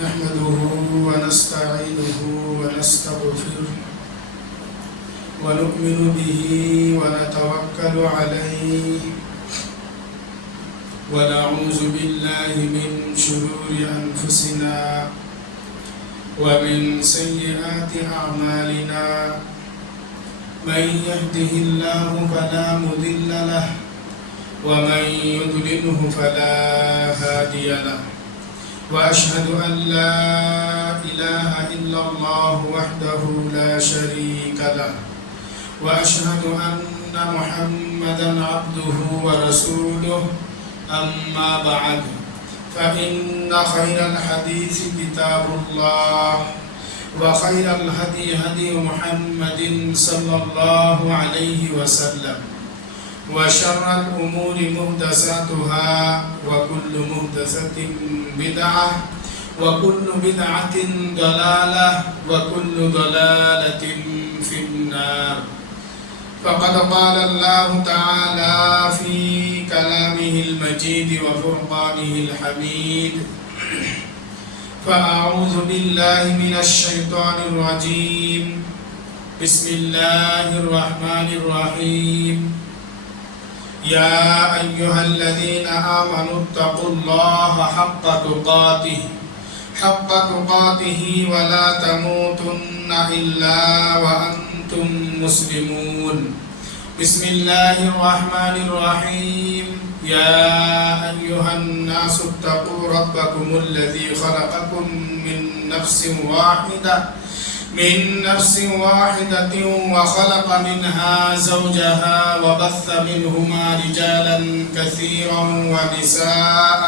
نحمده ونستعينه ونستغفره ونؤمن به ونتوكل عليه ونعوذ بالله من شرور أنفسنا ومن سيئات أعمالنا من يهده الله فلا مضل له ومن يضلله فلا هادي له وأشهد أن لا إله إلا الله وحده لا شريك له وأشهد أن محمدا عبده ورسوله أما بعد فإن خير الحديث كتاب الله وخير الهدي هدي محمد صلى الله عليه وسلم وشر الأمور محدثاتها وكل محدثة بدعة وكل بدعة ضلالة وكل ضلالة في النار. فقد قال الله تعالى في كلامه المجيد وفرقانه الحميد: فأعوذ بالله من الشيطان الرجيم بسم الله الرحمن الرحيم يا أيها الذين آمنوا اتقوا الله حق تقاته ولا تموتن إلا وأنتم مسلمون. بسم الله الرحمن الرحيم يا أيها الناس اتقوا ربكم الذي خلقكم من نفس واحدة وخلق منها زوجها وبث منهما رجالا كثيرا ونساء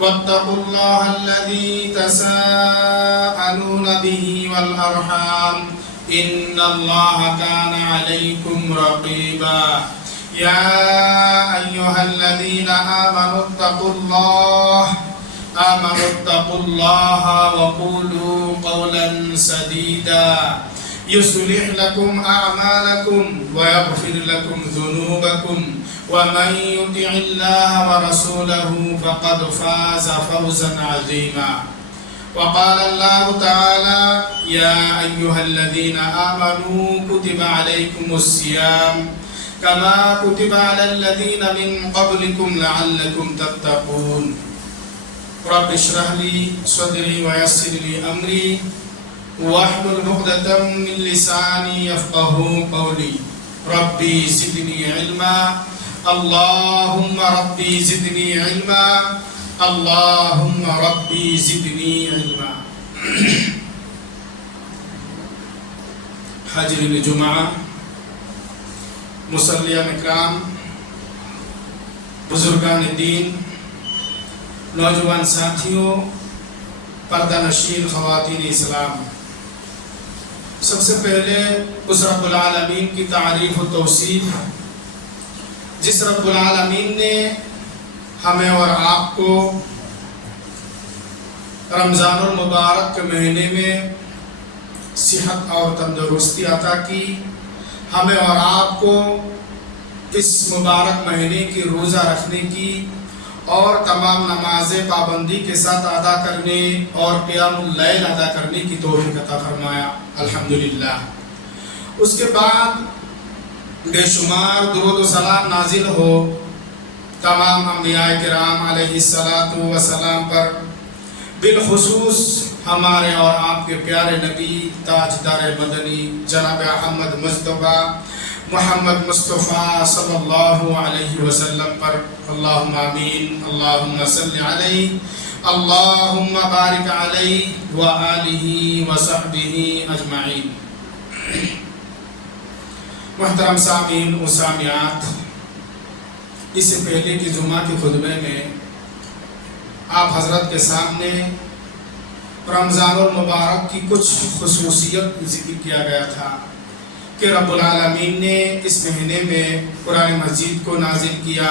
واتقوا الله الذي تساءلون به والأرحام إن الله كان عليكم رقيبا. يا أيها الذين آمنوا اتقوا الله وقولوا قولا سديدا يصلح لكم أعمالكم ويغفر لكم ذنوبكم ومن يطع الله ورسوله فقد فاز فوزا عظيما. وقال الله تعالى يا أيها الذين آمنوا كتب عليكم الصيام كما كتب على الذين من قبلكم لعلكم تتقون. رب اشرح لي صدري ويسر لي أمري واحلل عقدة من لساني يفقهوا قولي. ربي زدني علما اللهم ربي زدني علما اللهم ربي زدني علما. حاضرین جمعہ، مصلیان اکرام، بزرگان دین، نوجوان ساتھیوں، پردہ نشین خواتین اسلام، سب سے پہلے اس رب العالمین کی تعریف و توصیف جس رب العالمین نے ہمیں اور آپ کو رمضان المبارک کے مہینے میں صحت اور تندرستی عطا کی، ہمیں اور آپ کو اس مبارک مہینے کی روزہ رکھنے کی اور تمام نمازیں پابندی کے ساتھ ادا کرنے اور قیام اللیل ادا کرنے کی توفیق عطا فرمایا، الحمدللہ۔ اس کے بعد بے شمار درود و سلام نازل ہو تمام انبیاء کرام علیہ السلام پر، بالخصوص ہمارے اور آپ کے پیارے نبی تاجدار مدنی جناب احمد مصطفیٰ محمد مصطفیٰ صلی اللہ علیہ وسلم پر، اللہم آمین، اللہم صلی علیہ، اللہم بارک علیہ وآلہ وصحبہ اجمعین۔ محترم سامعین و سامعات، اس سے پہلے کی جمعہ کے خطبے میں آپ حضرت کے سامنے رمضان المبارک کی کچھ خصوصیت ذکر کیا گیا تھا کہ رب العالمین نے اس مہینے میں قرآن مجید کو نازل کیا،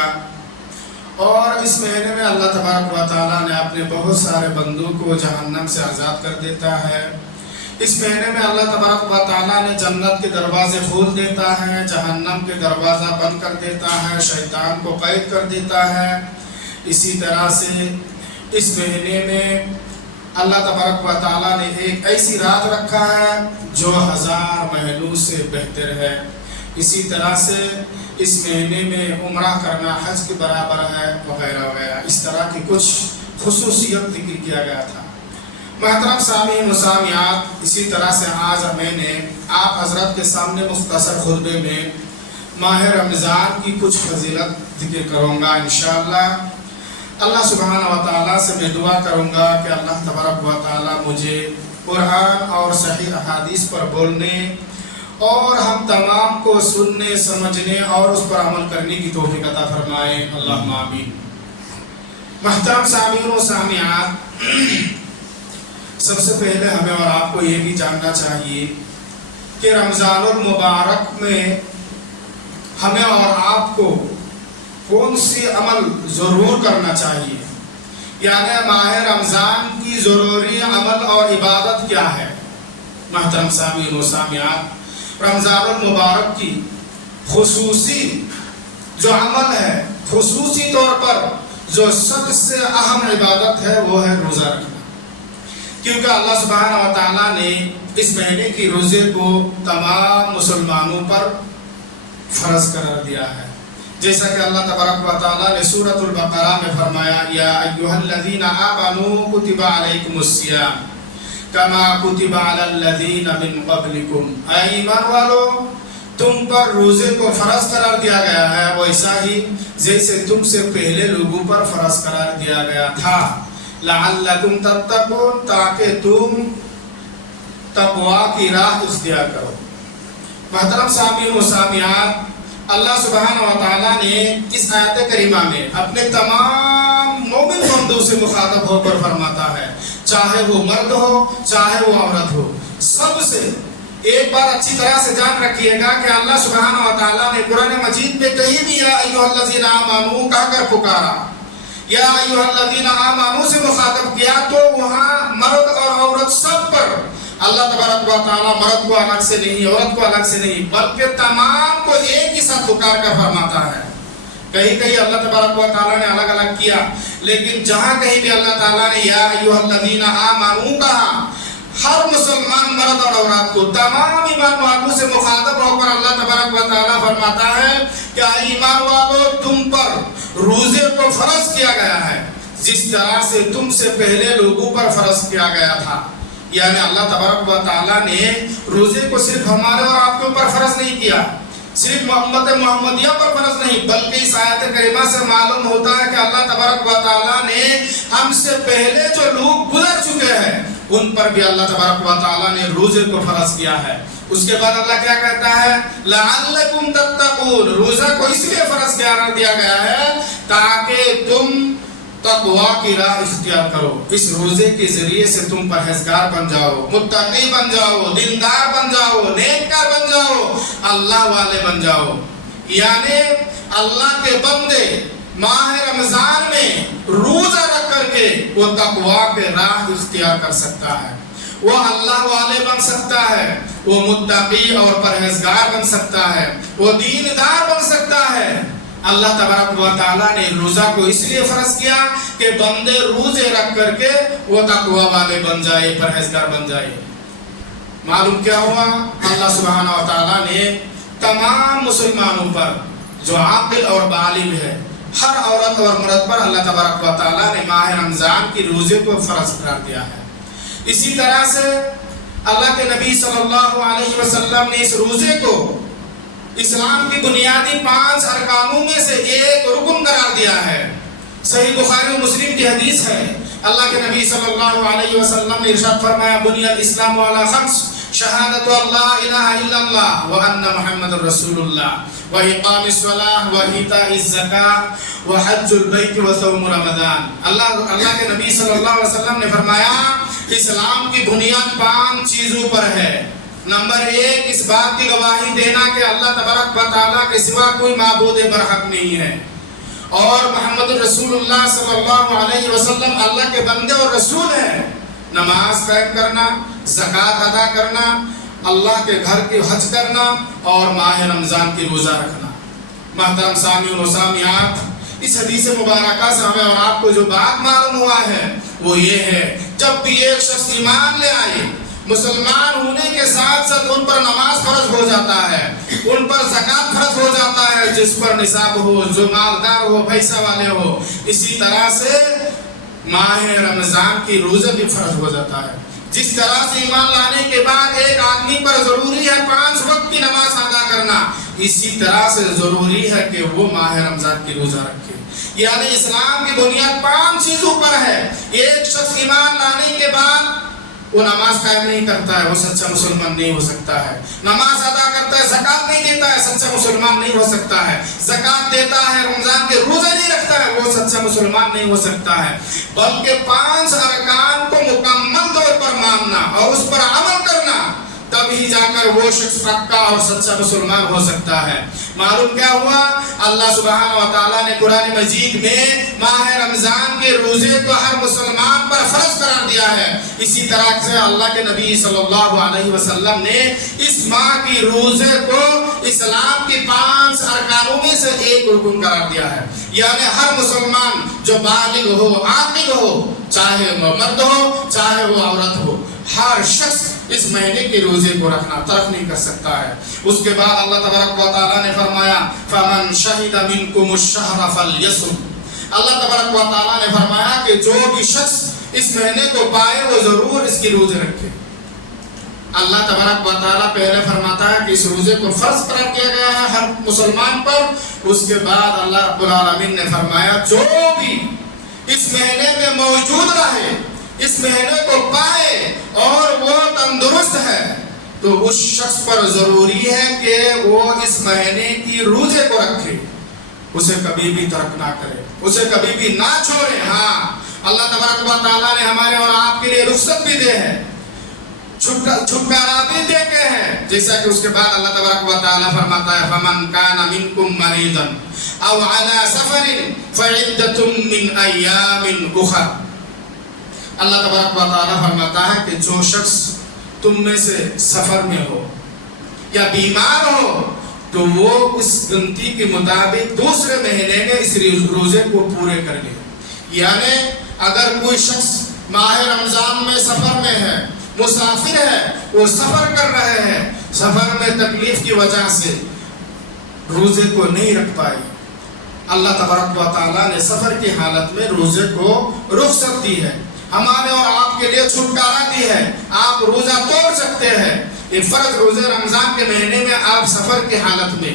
اور اس مہینے میں اللہ تبارک و تعالیٰ نے اپنے بہت سارے بندوں کو جہنم سے آزاد کر دیتا ہے۔ اس مہینے میں اللہ تبارک و تعالیٰ نے جنت کے دروازے کھول دیتا ہے، جہنم کے دروازہ بند کر دیتا ہے، شیطان کو قید کر دیتا ہے۔ اسی طرح سے اس مہینے میں اللہ تبارک و تعالیٰ نے ایک ایسی رات رکھا ہے جو 1000 مہینوں سے بہتر ہے۔ اسی طرح سے اس مہینے میں عمرہ کرنا حج کے برابر ہے وغیرہ وغیرہ، اس طرح کی کچھ خصوصیت ذکر کیا گیا تھا۔ محترم سامعین و سامعات، اسی طرح سے آج میں نے آپ حضرت کے سامنے مختصر خطبے میں ماہ رمضان کی کچھ فضیلت ذکر کروں گا انشاءاللہ۔ اللہ سبحانہ و تعالیٰ سے میں دعا کروں گا کہ اللہ تبارک و تعالیٰ مجھے قرآن اور صحیح احادیث پر بولنے اور ہم تمام کو سننے سمجھنے اور اس پر عمل کرنے کی توفیق عطا فرمائے، اللہم آمین۔ محترم سامعین و سامعات، سب سے پہلے ہمیں اور آپ کو یہ بھی جاننا چاہیے کہ رمضان المبارک میں ہمیں اور آپ کو کون سی عمل ضرور کرنا چاہیے، یعنی ماہ رمضان کی ضروری عمل اور عبادت کیا ہے۔ محترم سامعین و سامعات، رمضان المبارک کی خصوصی جو عمل ہے، خصوصی طور پر جو سب سے اہم عبادت ہے وہ ہے روزہ رکھنا، کیونکہ اللہ سبحانہ و تعالیٰ نے اس مہینے کی روزے کو تمام مسلمانوں پر فرض قرار دیا ہے، جیسا کہ اللہ تبارک و تعالیٰ نے سورۃ البقرہ میں فرمایا، یا ایھا الذین آمنوا کتب علیکم الصیام کما کتب علی الذین من قبلکم، اے ایمان والو تم پر روزے کو فرض قرار دیا گیا ہے ویسا ہی جیسے تم سے پہلے لوگوں پر فرض قرار دیا گیا تھا، لعلکم تتقون، تاکہ تم تقوی کی راہ اختیار کرو۔ محترم سامعین و سامعات، اللہ سبحانہ و تعالیٰ نے اس آیت کریمہ میں اپنے تمام مومن بندوں سے مخاطب ہو کر فرماتا ہے، چاہے وہ مرد ہو چاہے وہ عورت ہو، سب سے ایک بار اچھی طرح سے جان رکھیے گا کہ اللہ سبحانہ و تعالیٰ نے قرآن مجید میں کہیں بھی یا ایھا الذین آمنوا کہہ کر پکارا، یا ایھا الذین آمنوا سے مخاطب کیا، تو وہاں مرد اور عورت سب پر اللہ تبارک و تعالیٰ مرد کو الگ سے نہیں، عورت کو الگ سے نہیں، بلکہ تمام کو ایک ہی ساتھ پکار کر فرماتا ہے۔ کہیں کہیں اللہ تبارک و تعالیٰ نے الگ الگ کیا، لیکن جہاں کہیں بھی اللہ تعالیٰ نے یا ایھا الذین آمنوا کہا، ہر مسلمان مرد اور عورت کو، تمام ایمان والوں سے مخاطب ہو کر اللہ تبارک و تعالیٰ فرماتا ہے کہ ایمان والو تم پر روزے کو فرض کیا گیا ہے جس طرح سے تم سے پہلے لوگوں پر فرض کیا گیا تھا۔ یعنی اللہ تبارک و تعالیٰ نے روزے کو صرف ہمارے اور آپ کے اوپر فرض نہیں کیا، صرف محمد محمدیہ پر فرض نہیں، بلکہ اس آیت کریمہ سے معلوم ہوتا ہے کہ اللہ تبارک و تعالیٰ نے ہم سے پہلے جو لوگ گزر چکے ہیں ان پر بھی اللہ تبارک و تعالیٰ نے روزے کو فرض کیا ہے۔ اس کے بعد اللہ کیا کہتا ہے، لعلکم تتقون، روزہ کو اس لیے فرض قرار دیا گیا ہے تاکہ تم تقوی کی راہ اختیار کرو، اس روزے کے ذریعے سے تم پرہیزگار بن جاؤ، متقی بن جاؤ، دیندار بن جاؤ، نیککار بن جاؤ، اللہ والے بن جاؤ۔ یعنی اللہ کے بندے ماہ رمضان میں روزہ رکھ کر کے وہ تقوی کے راہ اختیار کر سکتا ہے، وہ اللہ والے بن سکتا ہے، وہ متقی اور پرہیزگار بن سکتا ہے، وہ دیندار بن سکتا ہے۔ اللہ تبارک و تعالیٰ نے روزہ کو اس لیے فرض کیا کہ بندے روزے رکھ کر کے وہ تقوی والے بن جائے، پرہیزگار بن جائے۔ معلوم کیا ہوا، اللہ سبحانہ و تعالیٰ نے تمام مسلمانوں پر جو عاقل اور بالغ ہے، ہر عورت اور مرد پر اللہ تبارک و تعالیٰ نے ماہ رمضان کی روزے کو فرض قرار دیا ہے۔ اسی طرح سے اللہ کے نبی صلی اللہ علیہ وسلم نے اس روزے کو اسلام کی بنیادی 5 ارکانوں میں سے ایک رکن قرار دیا ہے۔ صحیح بخاری و مسلم کی حدیث ہے، اللہ کے نبی صلی اللہ علیہ وسلم نے ارشاد فرمایا، بنی الاسلام علی 5، شہادت اللہ الہ الا اللہ وان محمد رسول اللہ واقام الصلاۃ وایتاء الزکاۃ وحج البیت وصوم رمضان۔ اللہ کے نبی صلی اللہ علیہ وسلم نے فرمایا اسلام کی بنیاد 5 چیزوں پر ہے۔ نمبر 1، اس بات کی گواہی دینا کہ اللہ تبارک و تعالیٰ کے سوا کوئی معبود برحق نہیں ہے، اور محمد رسول اللہ صلی اللہ علیہ وسلم اللہ کے بندے اور رسول ہیں۔ نماز قائم کرنا، زکوٰۃ ادا کرنا، اللہ کے گھر کی حج کرنا اور ماہ رمضان کی روزہ رکھنا۔ محترم سامعین و سامعات، اس حدیث مبارکہ سے ہمیں اور آپ کو جو بات معلوم ہوا ہے وہ یہ ہے جب بھی ایک شخص ایمان لے آئے، مسلمان ہونے کے ساتھ ساتھ ان پر نماز فرض ہو جاتا ہے، ان پر زکوٰۃ فرض ہو جاتا ہے، جس پر نصاب ہو، جو مالدار ہو، پیسہ والے ہو. اسی طرح سے ماہ رمضان کی روزہ بھی فرض ہو جاتا ہے. جس طرح سے ایمان لانے کے بعد ایک آدمی پر ضروری ہے 5 وقت کی نماز ادا کرنا، اسی طرح سے ضروری ہے کہ وہ ماہ رمضان کی روزہ رکھے. یعنی اسلام کی بنیاد 5 چیزوں پر ہے. ایک شخص ایمان لانے کے بعد وہ نماز قائم نہیں کرتا ہے، وہ سچا مسلمان نہیں ہو سکتا ہے. نماز ادا کرتا ہے، زکوٰۃ نہیں دیتا ہے، سچا مسلمان نہیں ہو سکتا ہے. زکوٰۃ دیتا ہے، رمضان کے روزے نہیں رکھتا ہے، وہ سچا مسلمان نہیں ہو سکتا ہے. بلکہ 5 ارکان کو مکمل طور پر ماننا اور اس پر عمل کرنا، تبھی جا کر وہ شخص پکا اور سچا مسلمان ہو سکتا ہے. معلوم کیا ہوا؟ اللہ سبحانہ و تعالیٰ نے قرآن مجید میں ماہ رمضان کے روزے کو ہر مسلمان پر فرض قرار دیا ہے. اسی طرح سے اللہ کے نبی صلی اللہ علیہ وسلم نے اس ماہ کی روزے کو اسلام کی 5 ارکانوں میں سے ایک رکن قرار دیا ہے. یعنی ہر مسلمان جو بالغ ہو، عاقل ہو، چاہے وہ مرد ہو چاہے وہ عورت ہو، ہر شخص اس مہینے کے روزے کو رکھنا ترک نہیں کر سکتا ہے. اس کے بعد اللہ تبارک و تعالیٰ نے فرمایا فَمَنْ شَهِدَ مِنْكُمُ الشَّهْرَ فَلْيَصُمْ. اللہ تبارک و تعالیٰ نے فرمایا کہ جو بھی شخص اس مہینے کو پائے وہ ضرور اس کی روزے رکھے. اللہ تبارک و تعالیٰ پہلے فرماتا ہے کہ اس روزے کو فرض قرار کیا گیا ہے ہر مسلمان پر. اس کے بعد اللہ رب العالمین نے فرمایا جو بھی اس مہینے میں موجود رہے، اس مہینے کو پائے اور وہ تندرست ہے، تو اس شخص پر ضروری ہے کہ وہ اس مہینے کی روزے کو رکھے، اسے کبھی بھی ترک نہ کرے، اسے کبھی بھی نہ چھوڑے. ہاں، اللہ تبارک و تعالیٰ نے ہمارے اور آپ کے لیے رخصت بھی دے ہے، چھٹکارا بھی دے کے ہے. جیسا کہ اس کے بعد اللہ تبارک و تعالیٰ فرماتا ہے فَمَنْ كَانَ مِنْكُمْ مَرِيضًا أَوْ عَلَى سَفَرٍ فَعِدَّةٌ مِّنْ أَيَّامٍ أُخَرَ. اللہ تبارک و تعالیٰ فرماتا ہے کہ جو شخص تم میں سے سفر میں ہو یا بیمار ہو تو وہ اس گنتی کے مطابق دوسرے مہینے میں اس روزے کو پورے کر لے. یعنی اگر کوئی شخص ماہ رمضان میں سفر میں ہے، مسافر ہے، وہ سفر کر رہے ہیں، سفر میں تکلیف کی وجہ سے روزے کو نہیں رکھ پائے، اللہ تبارک و تعالیٰ نے سفر کی حالت میں روزے کو رخصت دی ہے، ہمارے اور آپ کے لیے چھٹکارا دی ہے. آپ روزہ توڑ سکتے ہیں. یہ فرض روزے رمضان کے مہینے میں آپ سفر کی حالت میں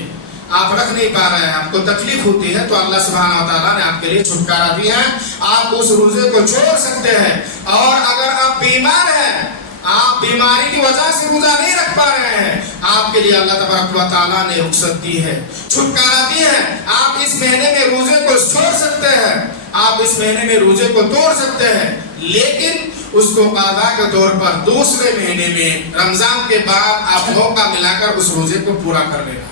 آپ رکھ نہیں پا رہے ہیں، آپ کو تکلیف ہوتی ہے، تو اللہ سبحانہ و تعالیٰ نے آپ کے لیے چھٹکارا دی ہے. آپ اس روزے کو چھوڑ سکتے ہیں. اور اگر آپ بیمار ہیں، آپ بیماری کی وجہ سے روزہ نہیں رکھ پا رہے ہیں، آپ کے لیے اللہ تبارک و تعالیٰ نے رخصت دی ہے، چھٹکارا دی ہے. آپ اس مہینے میں روزے کو چھوڑ سکتے ہیں، آپ اس مہینے میں روزے کو توڑ سکتے ہیں، لیکن اس کو قضا کے طور پر دوسرے مہینے میں رمضان کے بعد آپ موقع ملا کر اس روزے کو پورا کر لینا.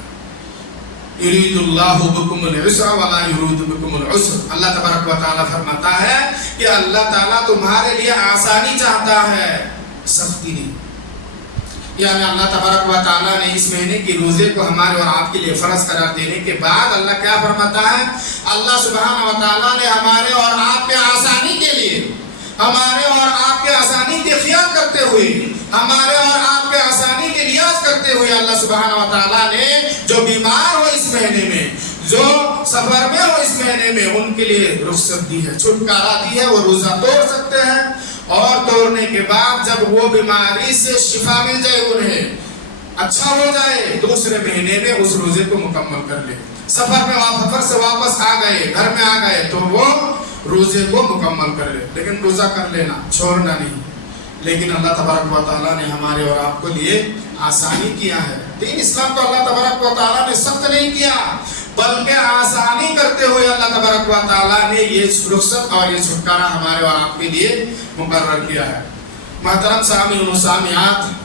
یرید اللہ بکم العسر ولا یرید بکم العسر. اللہ تبارک و تعالیٰ فرماتا ہے کہ اللہ تعالیٰ تمہارے لیے آسانی چاہتا ہے، سختی نہیں. یعنی اللہ تبارک و تعالیٰ نے اس مہینے کی روزے کو ہمارے اور آپ کے لیے فرض قرار دینے کے بعد اللہ کیا فرماتا ہے؟ اللہ سبحانہ و تعالیٰ نے ہمارے اور آپ کے آسانی کے لیے، ہمارے اور آپ کے آسانی کے خیال کرتے ہوئے، ہمارے اور آپ کے آسانی کے لیاز کرتے ہوئے اللہ سبحانہ و تعالیٰ نے جو بیمار ہو اس مہینے میں، جو سفر میں ہو اس مہینے میں، ان کے لیے رخصت دی ہے، چھٹکارا دی ہے. وہ روزہ توڑ سکتے ہیں اور توڑنے کے بعد جب وہ بیماری سے شفا مل جائے، انہیں اچھا ہو جائے، دوسرے مہینے میں اس روزے کو مکمل کر لے. سفر سے واپس آ گئے، گھر میں آ گئے، تو وہ روزے کو مکمل کر لے، لیکن روزہ کر لینا، چھوڑنا نہیں. لیکن اللہ تبارک و تعالیٰ نے ہمارے اور آپ کو لیے آسانی کیا ہے. دین اسلام کو اللہ تبارک و تعالیٰ نے سخت نہیں کیا، بلکہ آسانی کرتے ہوئے اللہ تبارک و تعالیٰ نے یہ رخصت اور یہ چھٹکارا ہمارے اور آپ کے لیے مقرر کیا ہے. محترم سامعین و سامعات،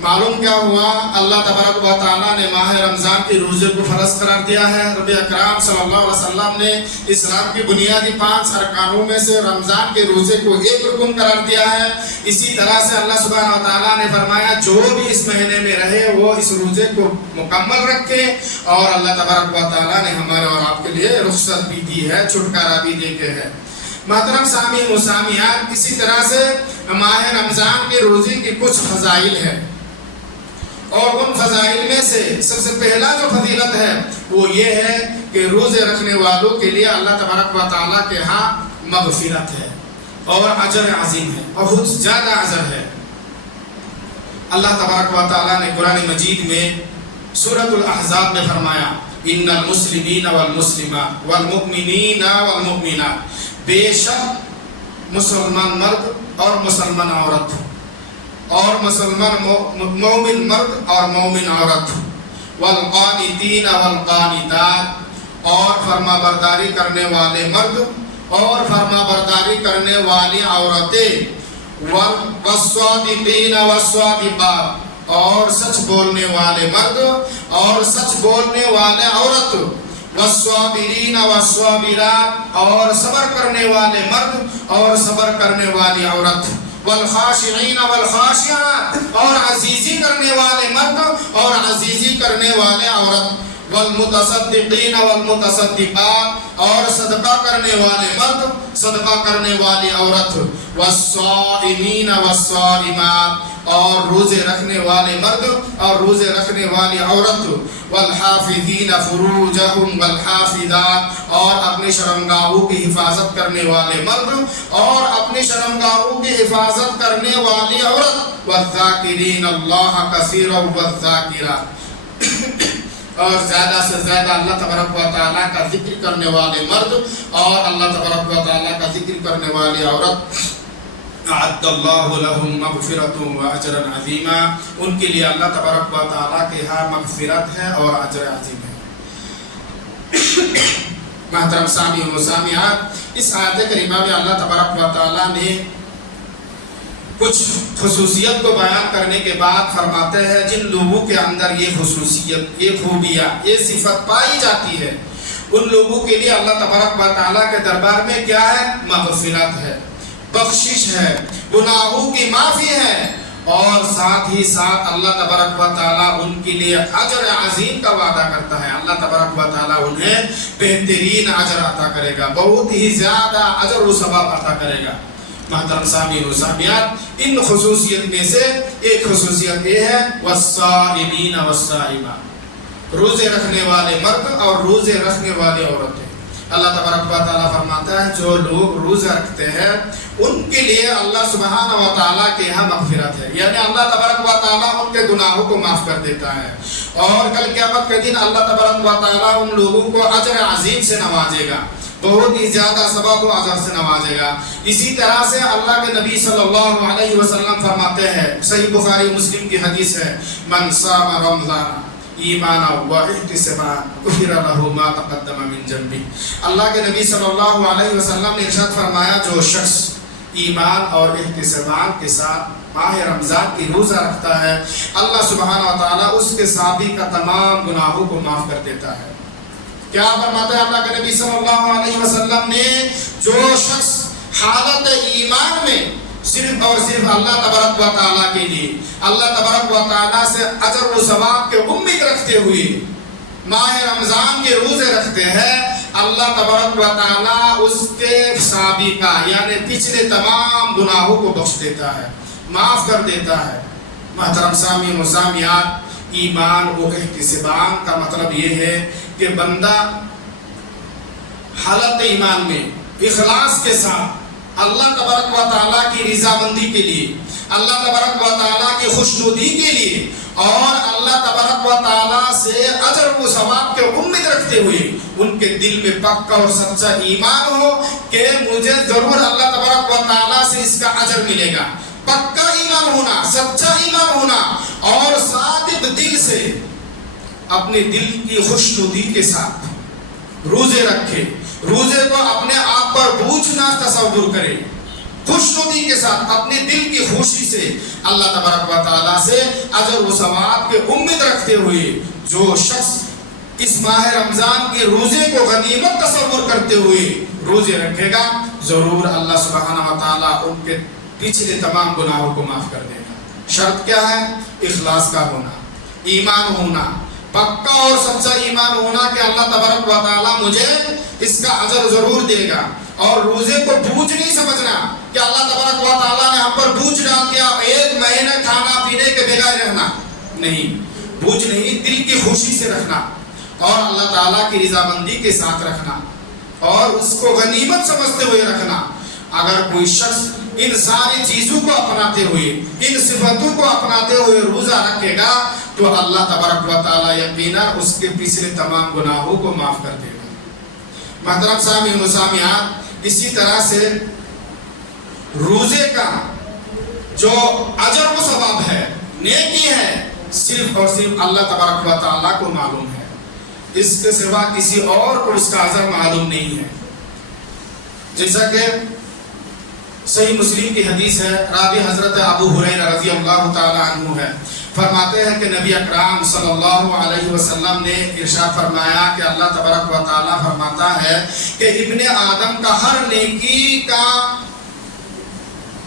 معلوم کیا ہوا؟ اللہ تبارک و تعالیٰ نے ماہ رمضان کے روزے کو فرض قرار دیا ہے. نبی اکرام صلی اللہ علیہ وسلم نے اسلام کی بنیادی 5 ارکانوں میں سے رمضان کے روزے کو ایک رکن قرار دیا ہے. اسی طرح سے اللہ سبحانہ و تعالیٰ نے فرمایا جو بھی اس مہینے میں رہے وہ اس روزے کو مکمل رکھے. اور اللہ تبارک و تعالیٰ نے ہمارے اور آپ کے لیے رخصت بھی دی ہے، چھٹکارا بھی دے کے ہے. محترم سامعین و سامعات، اسی طرح سے ماہ رمضان کے روزے کی کچھ فضائل ہیں، اور ان فضائل میں سے سب سے پہلا جو فضیلت ہے وہ یہ ہے کہ روزے رکھنے والوں کے لیے اللہ تبارک و تعالیٰ کے ہاں مغفرت ہے اور اجر عظیم ہے، بہت زیادہ اجر ہے۔ اللہ تبارک و تعالیٰ نے قرآن مجید میں سورۃ الاحزاب میں فرمایا، ان المسلمین والمسلمات والمؤمنین والمؤمنات، بے شک مسلمان مرد اور مسلمان عورت اور مسلمان مومن مرد اور مومن عورت، والقانتین والقانتات، اور فرما برداری کرنے والے مرد اور فرما برداری کرنے والی عورتیں، والصادقین والصادقات، اور سچ بولنے والے مرد اور سچ بولنے والے عورت، والصابرین والصابرات، اور صبر کرنے والے مرد اور صبر کرنے والی عورت، والخاشعین والخاشعات، اور عزیزی کرنے والے مرد اور عزیزی کرنے والے عورت، والمتصدقین والمتصدقات، اور صدقہ کرنے والے مرد صدقہ کرنے والی عورت، والصائمین والصائمات، اور روزے رکھنے والے مرد اور روزے رکھنے والی عورت، والحافظین فروجہم والحافظات، اور اپنے شرمگاہوں کی حفاظت کرنے والے مرد اور اپنے شرمگاہوں کی حفاظت کرنے والی عورت، والذاکرین اللہ کثیرا والذاکرات، اور زیادہ سے زیادہ اللہ تبارک و تعالیٰ کا ذکر کرنے والے مرد اور اللہ تبارک و تعالیٰ کا ذکر کرنے والی عورت، اعد اللہ لہم مغفرۃ و اجرا عظیما، ان کے لیے اللہ تبارک و تعالیٰ کے ہاں مغفرت ہے اور اجر عظیم ہے۔ محترم سامعین و سامعات، اس آیت کریمہ میں اللہ تبارک و تعالیٰ نے کچھ خصوصیت کو بیان کرنے کے بعد فرماتے ہیں جن لوگوں کے اندر یہ خصوصیت، یہ خوبیاں، یہ صفت پائی جاتی ہے، ان لوگوں کے لیے اللہ تبارک و تعالیٰ کے دربار میں کیا ہے؟ مغفرت ہے، بخشش ہے، گناہوں کی معافی ہے، اور ساتھ ہی ساتھ اللہ تبارک و تعالیٰ ان کے لیے اجر عظیم کا وعدہ کرتا ہے۔ اللہ تبارک و تعالیٰ انہیں بہترین اجر عطا کرے گا، بہت ہی زیادہ اجر و ثواب عطا کرے گا۔ محترم سامعین و سامعات، ان خصوصیت میں سے ایک خصوصیت یہ ہے والصائمین والصائمات، روزے رکھنے والے مرد اور روزے رکھنے والی عورتیں۔ اللہ تبارک و تعالیٰ فرماتا ہے جو لوگ روزہ رکھتے ہیں ان کے لیے اللہ سبحانہ و تعالیٰ کے یہاں مغفرت ہے، یعنی اللہ تبارک و تعالیٰ ان کے گناہوں کو معاف کر دیتا ہے، اور کل قیامت کے دن اللہ تبارک و تعالیٰ ان لوگوں کو اجر عظیم سے نوازے گا، بہت ہی زیادہ ثواب و اجر سے نوازے گا۔ اسی طرح سے اللہ کے نبی صلی اللہ علیہ وسلم فرماتے ہیں، صحیح بخاری مسلم کی حدیث ہے، من صام رمضان ایمانا و احتسابا غفر لہ ما تقدم من ذنبہ۔ اللہ کے نبی صلی اللہ علیہ وسلم نے ارشاد فرمایا، جو شخص ایمان اور احتساب کے ساتھ ماہ رمضان کی روزہ رکھتا ہے، اللہ سبحانہ و تعالیٰ اس کے سابقہ تمام گناہوں کو معاف کر دیتا ہے۔ کیا فرماتا ہے اللہ کے نبی صلی اللہ علیہ وسلم نے؟ جو شخص حالت ایمان میں صرف اور صرف اللہ تبارک و تعالیٰ کے لیے، اللہ تبارک و تعالیٰ سے اجر و ثواب کے امید رکھتے ہوئے ماہ رمضان کے روزے رکھتے ہیں، اللہ تبارک و تعالیٰ اس کے سابقہ یعنی پچھلے تمام گناہوں کو بخش دیتا ہے، معاف کر دیتا ہے۔ محترم سامعین و سامعات، ایمان و احتساب کا مطلب یہ ہے کہ بندہ حالت ایمان میں اخلاص کے ساتھ اللہ تبارک و تعالیٰ کی رضامندی کے لیے، اللہ تبارک و تعالیٰ کی خوشنودی کے لیے، اور اللہ تبارک و تعالیٰ سے اجر و ثواب کے امید رکھتے ہوئے ان کے دل میں پکا اور سچا ایمان ہو کہ مجھے ضرور اللہ تبارک و تعالیٰ سے اس کا اجر ملے گا، پکا ایمان ہونا، سچا ایمان ہونا، اور صادق دل سے اپنے دل کی خوشنودی کے ساتھ روزے رکھے، روزے کو اپنے آپ پر بوجھ نہ تصور کرے، خوشنودی کے ساتھ اپنے دل کی خوشی سے اللہ تبارک و تعالیٰ سے اجر و ثواب کے امید رکھتے ہوئے جو شخص اس ماہ رمضان کے روزے کو غنیمت تصور کرتے ہوئے روزے رکھے گا، ضرور اللہ سبحانہ و تعالیٰ ان کے پچھلے تمام گناہوں کو معاف کر دے گا۔ شرط کیا ہے؟ اخلاص کا ہونا، ایمان ہونا، پکا اور سچا ایمان ہونا کہ اللہ تبارک و تعالیٰ مجھے اس کا اجر ضرور دے گا۔ اور روزے کو بوجھ نہیں سمجھنا کہ اللہ تبارک و تعالیٰ نے ہم پر بوجھ ڈال دیا 1 مہینہ کھانا پینے کے بغیر رہنا، نہیں، بوجھ نہیں، دل کی خوشی سے رکھنا اور اللہ تعالیٰ کی رضامندی کے ساتھ رکھنا اور اس کو غنیمت سمجھتے ہوئے رکھنا۔ اگر کوئی شخص ان ساری چیزوں کو اپناتے ہوئے، ان صفتوں کو اپناتے ہوئے روزہ رکھے گا تو اللہ تبارک و تعالیٰ یقیناً اس کے پچھلے تمام گناہوں کو معاف کر دے گا۔ محترم سامعین و سامعات، اسی طرح سے روزے کا جو اجر و ثواب ہے، نیکی ہے، صرف اور صرف اللہ تبارک و تعالیٰ کو معلوم ہے، اس کے سوا کسی اور کو اس کا اجر معلوم نہیں ہے۔ جیسا کہ صحیح مسلم کی حدیث ہے، راوی حضرت ابو ہریرہ رضی اللہ تعالی عنہ ہے، فرماتے ہیں کہ نبی اکرام صلی اللہ علیہ وسلم نے ارشاد فرمایا کہ اللہ تبارک و تعالی فرماتا ہے کہ ابن آدم کا ہر نیکی کا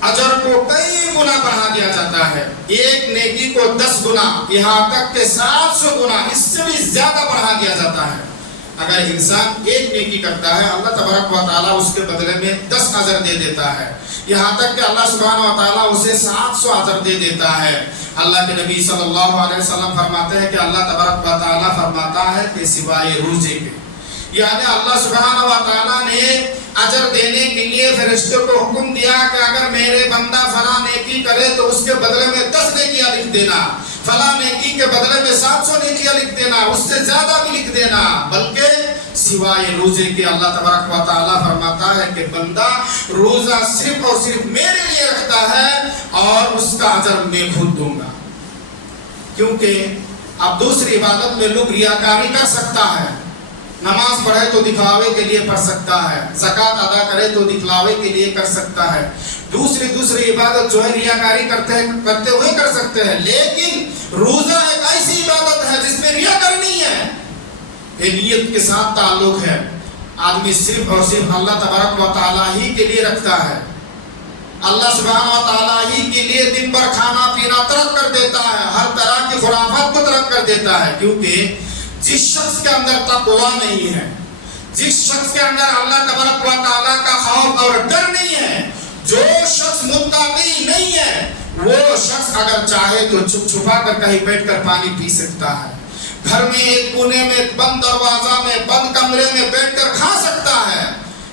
اجر کو کئی گنا بڑھا دیا جاتا ہے، ایک نیکی کو 10 گنا، یہاں تک کہ 700 گنا، اس سے بھی زیادہ بڑھا دیا جاتا ہے۔ اگر انسان ایک نیکی کرتا ہے، اللہ تبارک و تعالیٰ اس کے بدلے میں 10 اجر دے دیتا ہے، یہاں تک کہ اللہ سبحانہ و تعالیٰ اسے 700 اجر دے دیتا ہے۔ اللہ کے نبی صلی اللہ علیہ وسلم فرماتے ہیں کہ اللہ تبارک و تعالیٰ فرماتا ہے کہ سوائے روزے کے، یعنی اللہ سبحانہ و تعالیٰ نے اجر دینے کے لیے فرشتوں کو حکم دیا کہ اگر میرے بندہ فلاں نیکی کرے تو اس کے بدلے میں 10 نیکیاں لکھ دینا، فلاں نیکی کے بدلے میں 700 نیکیاں لکھ دینا، اس سے زیادہ بھی لکھ دینا، بلکہ سوائے روزے کے اللہ تبارک و تعالیٰ فرماتا ہے کہ بندہ روزہ صرف اور صرف میرے لیے رکھتا ہے اور اس کا اجر میں خود دوں گا۔ کیونکہ اب دوسری عبادت میں لوگ ریاکاری کر سکتا ہے، نماز پڑھے تو دکھلاوے کے لیے پڑھ سکتا ہے، زکوٰۃ ادا کرے تو دکھلاوے کے لیے کر سکتا ہے، دوسری عبادت جو ہے ریاکاری کرتے ہوئے کر سکتے ہیں، لیکن روزہ ایک ایسی عبادت ہے جس میں ریاکاری نہیں ہے، یہ نیت کے ساتھ تعلق ہے، آدمی صرف اور صرف اللہ تبارک و تعالیٰ ہی کے لیے رکھتا ہے، اللہ سبحانہ و تعالیٰ ہی کے لیے دن بھر کھانا پینا ترک کر دیتا ہے، ہر طرح کی خرافات کو ترک کر دیتا ہے، کیونکہ جس شخص کے اندر تقویٰ نہیں ہے، جس شخص کے اندر اللہ تبارک و تعالیٰ کا خوف اور ڈر نہیں ہے، جو شخص متقی نہیں ہے، وہ شخص اگر چاہے تو چھپ چھپا کر کہیں بیٹھ کر پانی پی سکتا ہے، گھر میں ایک کونے میں بند دروازہ میں بند کمرے میں بیٹھ کر کھا سکتا ہے،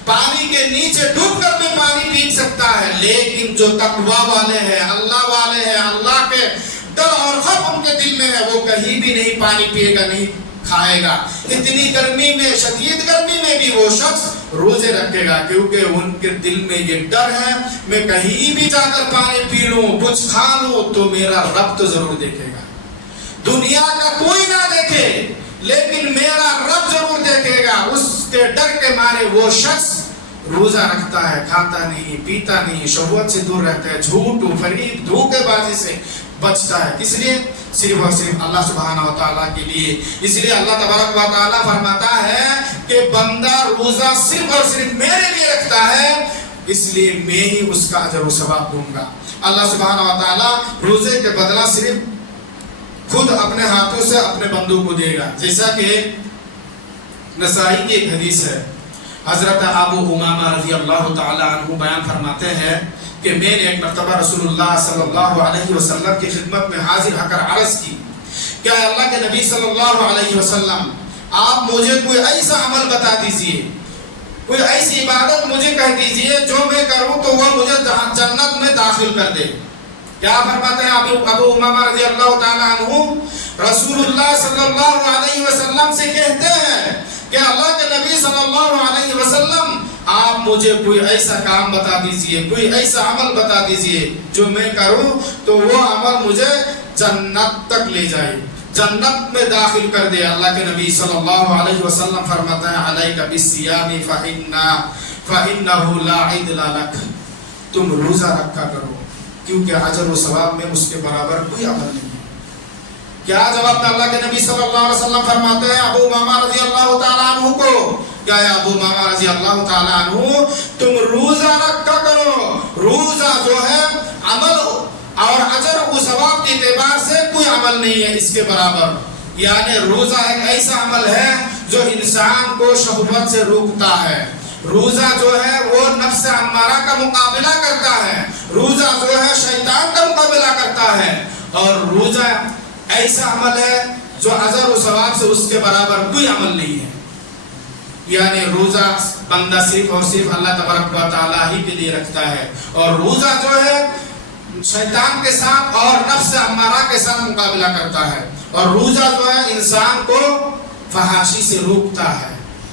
پانی کے نیچے ڈوب کر بھی پانی پی سکتا ہے، لیکن جو تقویٰ والے ہیں، اللہ والے ہیں، اللہ کے ڈر اور خوف ان کے دل میں ہے، وہ کہیں بھی نہیں پانی پیے گا، نہیں کھائے گا، اتنی گرمی میں، شدید گرمی میں بھی وہ شخص روزے رکھے گا، کیونکہ ان کے دل میں یہ ڈر ہے میں کہیں بھی جا کر پانی پی لوں، کچھ کھا لوں تو میرا رب تو ضرور دیکھے گا، دنیا کا کوئی نہ دیکھے لیکن میرا رب ضرور دیکھے گا، اس کے ڈر کے مارے وہ شخص روزہ رکھتا ہے، کھاتا نہیں، پیتا نہیں، شہوت سے دور رہتا ہے، جھوٹ و فریب دھوکے بازی سے بچتا ہے، اس لیے صرف اور صرف اللہ سبحانہ و تعالیٰ کے لیے، اس لیے اللہ تبارک و تعالیٰ فرماتا ہے کہ بندہ روزہ صرف اور صرف میرے لیے رکھتا ہے، اس لیے میں ہی اس کا اجر و ثواب دوں گا۔ اللہ سبحانہ و تعالیٰ روزے کے بدلہ صرف خود اپنے ہاتھوں سے اپنے بندوں کو دے گا، جیسا کہ نسائی کی ایک حدیث ہے، حضرت ابو امامہ رضی اللہ تعالی عنہ بیان فرماتے ہیں کہ میں نے ایک مرتبہ رسول اللہ صلی اللہ علیہ وسلم کی خدمت میں حاضر ہو کر عرض کی کہ اللہ کے نبی صلی اللہ علیہ وسلم آپ مجھے کوئی ایسا عمل بتا دیجئے، کوئی ایسی عبادت مجھے کہہ دیجئے جو میں کروں تو وہ مجھے جنت میں داخل کر دے۔ کیا فرماتے ہیں ابو امامہ رضی اللہ تعالیٰ عنہ رسول اللہ صلی اللہ علیہ وسلم سے کہتے ہیں کہ اللہ کے نبی صلی اللہ علیہ وسلم آپ مجھے کوئی ایسا کام بتا دیجئے، کوئی ایسا عمل بتا دیجئے جو میں کروں تو وہ عمل مجھے جنت تک لے جائے، جنت میں داخل کر دے۔ اللہ کے نبی صلی اللہ علیہ وسلم فرماتے ہیں علیک بالصیام فإنہ لا عدل لک، تم روزہ رکھا کرو کیونکہ اجر و ثواب میں اس کے برابر کوئی عمل نہیں ہے۔ کیا جواب میں اللہ کے نبی صلی اللہ علیہ وسلم فرماتے ہیں ابو امامہ رضی اللہ تعالیٰ عنہ کو، کیا ابو امامہ رضی اللہ تعالیٰ عنہ تم روزہ رکھا کرو، روزہ جو ہے عمل اور اجر و ثواب کے اعتبار سے کوئی عمل نہیں ہے اس کے برابر، یعنی روزہ ایک ایسا عمل ہے جو انسان کو شہوت سے روکتا ہے، روزہ جو ہے وہ نفس امارہ کا مقابلہ کرتا ہے، روزہ جو ہے شیطان کا مقابلہ کرتا ہے، اور روزہ ایسا عمل ہے جو اجر و ثواب سے اس کے برابر کوئی عمل نہیں ہے۔ یعنی روزہ بندہ صرف اور صرف اللہ تبارک و تعالیٰ ہی کے لیے رکھتا ہے، اور روزہ جو ہے شیطان کے ساتھ اور نفس امارہ کے ساتھ مقابلہ کرتا ہے، اور روزہ جو ہے انسان کو فحاشی سے روکتا ہے،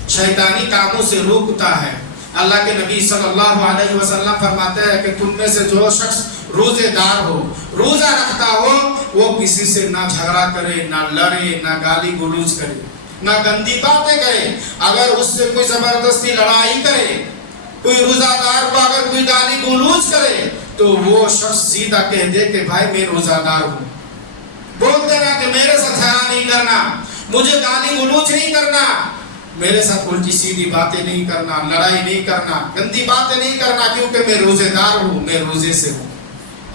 شیطانی کاموں سے روکتا ہے۔ اللہ کے نبی صلی اللہ علیہ وسلم فرماتے ہیں کہ تم میں سے جو شخص روزے دار ہو، روزہ رکھتا ہو، وہ کسی سے نہ جھگڑا کرے، نہ لڑے، نہ گالی گلوچ کرے، نہ گندی باتیں کرے۔ اگر اس سے کوئی زبردستی لڑائی کرے، کوئی روزہ دار کو اگر کوئی گالی گلوچ کرے، تو وہ شخص سیدھا کہہ دے کہ بھائی میں روزہ دار ہوں، بول دینا کہ میرے ساتھ جھگڑا نہیں کرنا، مجھے گالی گلوچ نہیں کرنا، میرے ساتھ الٹی سیدھی باتیں نہیں کرنا، لڑائی نہیں کرنا، گندی باتیں نہیں کرنا، کیونکہ میں روزے دار ہوں، میں روزے سے ہوں۔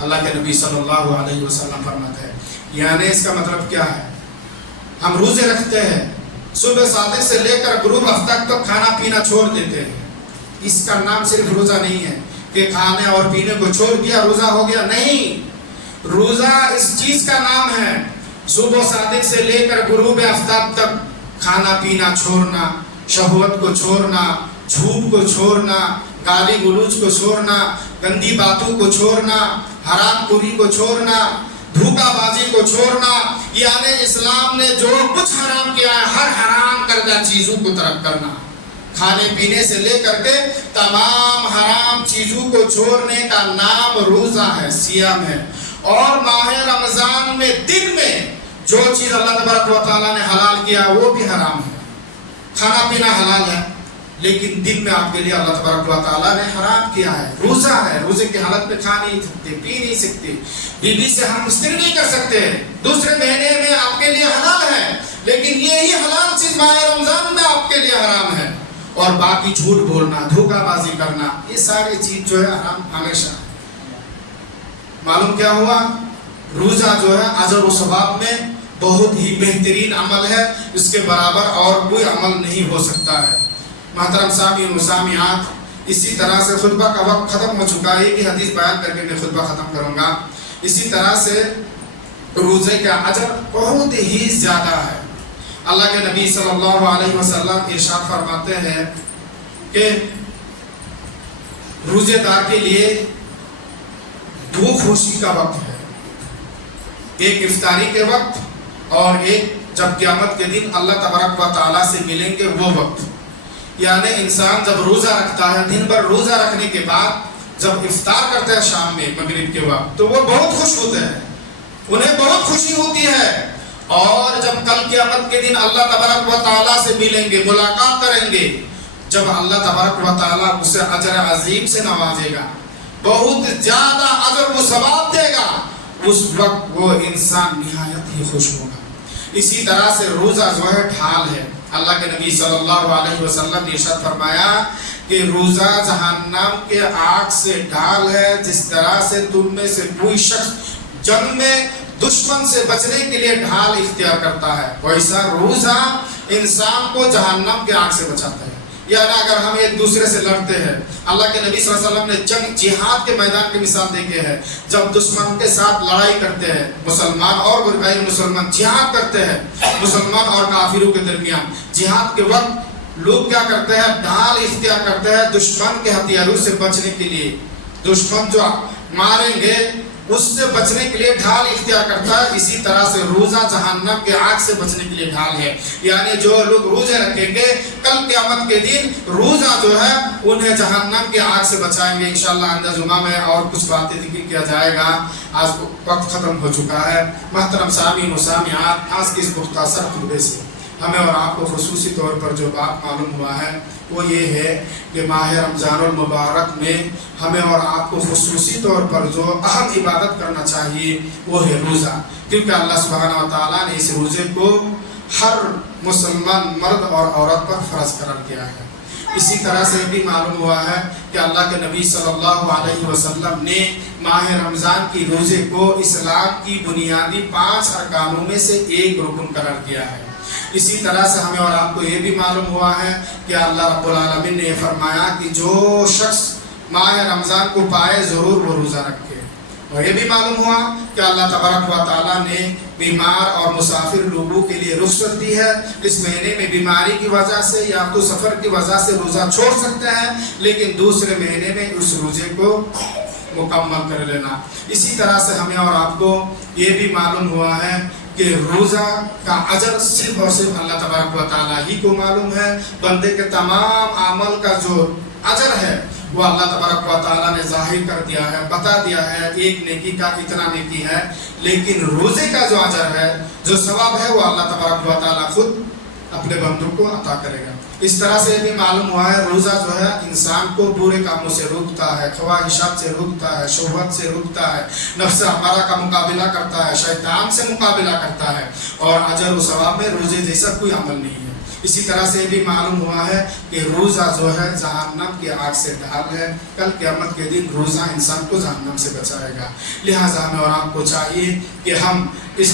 اللہ کے نبی صلی اللہ علیہ وسلم فرماتے ہیں، یعنی اس کا مطلب کیا ہے؟ ہم روزے رکھتے ہیں، صبح صادق سے لے کر غروب افطار تک کھانا پینا چھوڑ دیتے ہیں، اس کا نام صرف روزہ نہیں ہے کہ کھانے اور پینے کو چھوڑ دیا روزہ ہو گیا، نہیں، روزہ اس چیز کا نام ہے صبح صادق سے لے کر غروب آفتاب تک کھانا پینا چھوڑنا، شہوت کو چھوڑنا، جھوٹ کو چھوڑنا، گالی گلوچ کو چھوڑنا، گندی باتوں کو چھوڑنا، حرام خوری کو چھوڑنا، دھوکہ بازی کو چھوڑنا۔ یعنی اسلام نے جو کچھ حرام کیا ہے، ہر حرام کردہ چیزوں کو ترک کرنا، کھانے پینے سے لے کر کے تمام حرام چیزوں کو چھوڑنے کا نام روزہ ہے، صیام ہے۔ اور ماہ رمضان میں دن میں جو چیز اللہ تبارک و تعالیٰ نے حلال کیا وہ بھی حرام ہے، کھانا پینا حلال ہے، لیکن دن میں آپ کے لیے اللہ تبارک و تعالیٰ نے حرام کیا ہے، روزہ ہے، روزے کی حالت میں کھا نہیں سکتے، پی نہیں سکتے، بیوی سے ہم مستری نہیں کر سکتے، دوسرے مہینے میں آپ کے لیے حلال ہے، لیکن یہی حلال چیز ماہ رمضان میں آپ کے لیے حرام ہے۔ اور باقی جھوٹ بولنا، دھوکہ بازی کرنا، یہ ساری چیز جو ہے حرام ہمیشہ ہے۔ معلوم کیا ہوا؟ روزہ جو ہے اجر و ثواب میں بہت ہی بہترین عمل ہے، اس کے برابر اور کوئی عمل نہیں ہو سکتا ہے۔ محترم سامعین و سامعات، اسی طرح سے خطبہ کا وقت ختم ہو چکا ہے، ایک حدیث بیان کر کے میں خطبہ ختم کروں گا۔ اسی طرح سے روزے کا اجر بہت ہی زیادہ ہے۔ اللہ کے نبی صلی اللہ علیہ وسلم ارشاد فرماتے ہیں کہ روزے دار کے لیے دو خوشی کا وقت ہے، ایک افطاری کے وقت اور ایک جب قیامت کے دن اللہ تبارک و تعالیٰ سے ملیں گے وہ وقت۔ یعنی انسان جب روزہ رکھتا ہے، دن بھر روزہ رکھنے کے بعد جب افطار کرتا ہے شام میں مغرب کے وقت، تو وہ بہت خوش ہوتے ہیں، انہیں بہت خوشی ہوتی ہے۔ اور جب کل قیامت کے دن اللہ تبارک و تعالیٰ سے ملیں گے، ملاقات کریں گے، جب اللہ تبارک و تعالیٰ اسے اجر عظیم سے نوازے گا، بہت زیادہ اجر و ثواب دے گا، اس وقت وہ انسان نہایت ہی خوش ہوگا۔ اسی طرح سے روزہ جو ہے ڈھال ہے۔ اللہ کے نبی صلی اللہ علیہ وسلم نے ارشاد فرمایا کہ روزہ جہنم کے آگ سے ڈھال ہے، جس طرح سے تم میں سے کوئی شخص جنگ میں دشمن سے بچنے کے لیے ڈھال اختیار کرتا ہے، ویسا روزہ انسان کو جہنم کے آگ سے بچاتا ہے۔ یعنی اگر ہم ایک دوسرے سے لڑتے ہیں، اللہ کے نبی صلی اللہ علیہ وسلم نے جنگ جہاد کے میدان کی مثال دیکھے ہے، جب دشمن کے ساتھ لڑائی کرتے ہیں مسلمان اور غیر مسلمان، جہاد کرتے ہیں مسلمان اور کافروں کے درمیان، جہاد کے وقت لوگ کیا کرتے ہیں؟ ڈھال اختیار کرتے ہیں دشمن کے ہتھیاروں سے بچنے کے لیے، دشمن جو ماریں گے اس سے بچنے کے لیے ڈھال اختیار کرتا ہے۔ اسی طرح سے روزہ جہنم کے آگ سے بچنے کے لیے ڈھال ہے۔ یعنی جو لوگ روزے رکھیں گے کل قیامت کے دن روزہ جو ہے انہیں جہنم کے آگ سے بچائیں گے۔ انشاءاللہ آئندہ جمعہ میں اور کچھ باتیں ذکر کیا جائے گا، آج وقت ختم ہو چکا ہے۔ محترم سامعین و سامعات، آج کے اس مختصر خطبے سے ہمیں اور آپ کو خصوصی طور پر جو بات معلوم ہوا ہے وہ یہ ہے کہ ماہ رمضان المبارک میں ہمیں اور آپ کو خصوصی طور پر جو اہم عبادت کرنا چاہیے وہ ہے روزہ، کیونکہ اللہ سبحانہ و تعالیٰ نے اس روزے کو ہر مسلمان مرد اور عورت پر فرض قرار کیا ہے۔ اسی طرح سے بھی معلوم ہوا ہے کہ اللہ کے نبی صلی اللہ علیہ وسلم نے ماہ رمضان کی روزے کو اسلام کی بنیادی 5 ارکانوں میں سے ایک رکن قرار کیا ہے۔ اسی طرح سے ہمیں اور آپ کو یہ بھی معلوم ہوا ہے کہ اللہ رب العالمین نے یہ فرمایا کہ جو شخص ماہ رمضان کو پائے ضرور وہ روزہ رکھے، اور یہ بھی معلوم ہوا کہ اللہ تبارک و تعالیٰ نے بیمار اور مسافر لوگوں کے لیے رخصت دی ہے۔ اس مہینے میں بیماری کی وجہ سے یا تو سفر کی وجہ سے روزہ چھوڑ سکتے ہیں، لیکن دوسرے مہینے میں اس روزے کو مکمل کر لینا۔ اسی طرح سے ہمیں اور آپ کو یہ بھی معلوم ہوا ہے کہ روزہ کا اجر صرف اور صرف اللہ تبارک و تعالیٰ ہی کو معلوم ہے۔ بندے کے تمام عمل کا جو اجر ہے وہ اللہ تبارک و تعالیٰ نے ظاہر کر دیا ہے، بتا دیا ہے، ایک نیکی کا اتنا نیکی ہے، لیکن روزے کا جو اجر ہے، جو ثواب ہے، وہ اللہ تبارک و تعالیٰ خود اپنے بندوں کو عطا کرے گا۔ اس طرح سے بھی معلوم ہوا ہے روزہ جو ہے انسان کو برے کاموں سے روکتا ہے، خواہشات سے روکتا ہے، شہوت سے روکتا ہے، نفس امارہ کا مقابلہ کرتا ہے، شیطان سے مقابلہ کرتا ہے، اور اجر و ثواب میں روزے جیسا کوئی عمل نہیں ہے۔ اسی طرح سے بھی معلوم ہوا ہے کہ روزہ جو ہے جہنم کی آگ سے ڈھال ہے، کل قیامت کے دن روزہ انسان کو جہنم سے بچائے گا۔ لہٰذا ہمیں اور آپ کو چاہیے کہ ہم اس